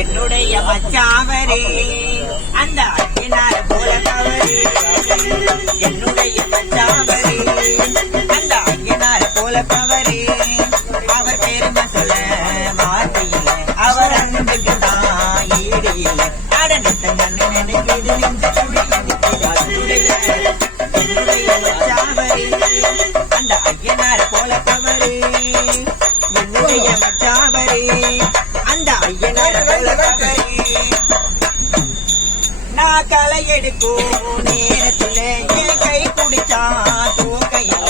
என்னுடைய மச்சாவரே அந்த அஞ்சினார போல தவறு என்னுடைய மச்சாவரே அந்த அஞ்சினார போல தவறு அவர் பெருமை சொல்ல வார்த்தையில் அவர் அன்புக்கு தாயில் ஈடு இல்லை அடனத்தை அந்த ஐயனார் போல தவறு என்னுடைய மச்சாவரே நான் களை எடுக்கும் நேரத்துல என் கை குடிச்சா தூக்கையில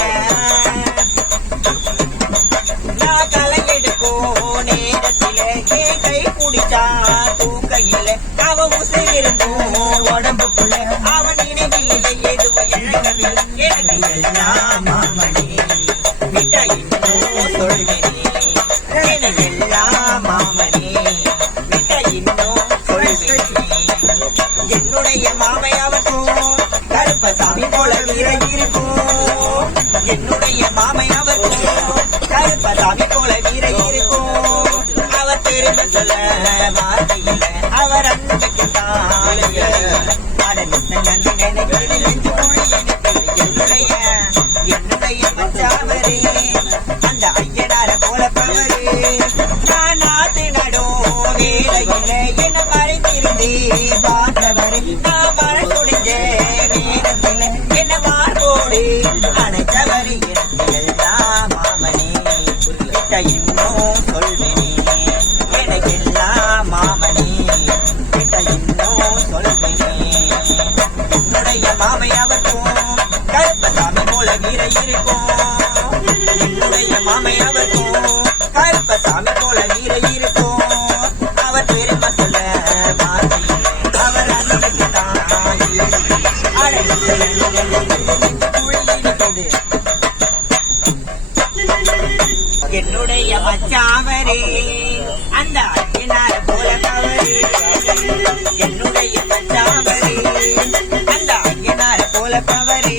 நான் களை எடுக்கும் நேரத்துல என் கை குடிச்சா தூக்கையில அவ உசை இருக்கும் உடம்புக்குள்ள அவன் நினைவில்லை எதுவும் இழங்கவில்லை எனக்கு எல்லா மாமணி மிட்டாய் சொல்கிறேன் இல்ல சொல்ல வார்த்தையில அவர் அன்புக்கு தாளுங்க அடனித்த நன்றி நினைவு நெஞ்சு மொழி எனக்கு என்னுடைய என்னுடைய மறைந்திருந்தே பார்த்தவரு மாமை அவர்க்கும் கருப்ப போல நீரை அவர் பேரு மசல அவர் அன்னைக்கு தான் அழகு என்னுடைய மச்சாவரே அந்த அக்கினார் போல தவறே என்னுடைய மச்சாவரே அந்த அக்கினார் போல தவறே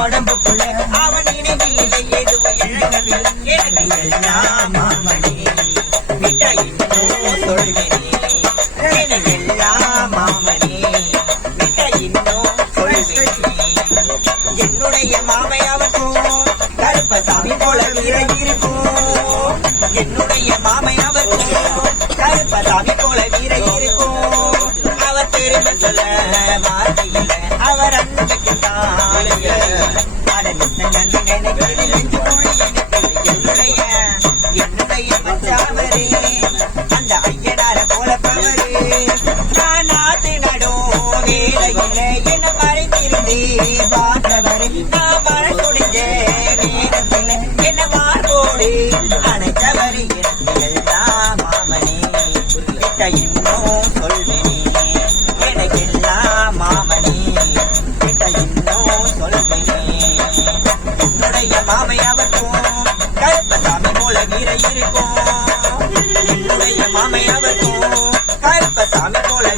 உடம்புக்குள்ள அவன் நினைவில் எதுவும் இழங்கவில்லை எனக்கு எல்லாம் மாமணி மிட்டாய் இன்னும் சொல்வேன் எனக்கு எல்லாம் மாமணி மிட்டாய் இன்னும் சொல்வேன் என்னுடைய மாமையாவுக்கும் கருப்பசாமி போல இருக்கும் என்னுடைய மாமையாவுக்கும் கருப்பசாமி வாழ வார்த்தையில அவர் அன்புக்கு தாழைய அடனித்த நன்றி நினைக்கிறேன் என்னுடைய என்னுடைய பஞ்சாவரே அந்த ஐயனார போல பவரு நானாத்து நடோ வேலையில என மறைந்திருந்தே பார்த்தவரை நான் மழை துணிஞ்ச நேரத்தில் என்ன மார்போடு அனைத்தவரி இறங்கியல் தான் மாமனே இருக்கும் மாமை அவருக்கும் கருப்பசாமி போல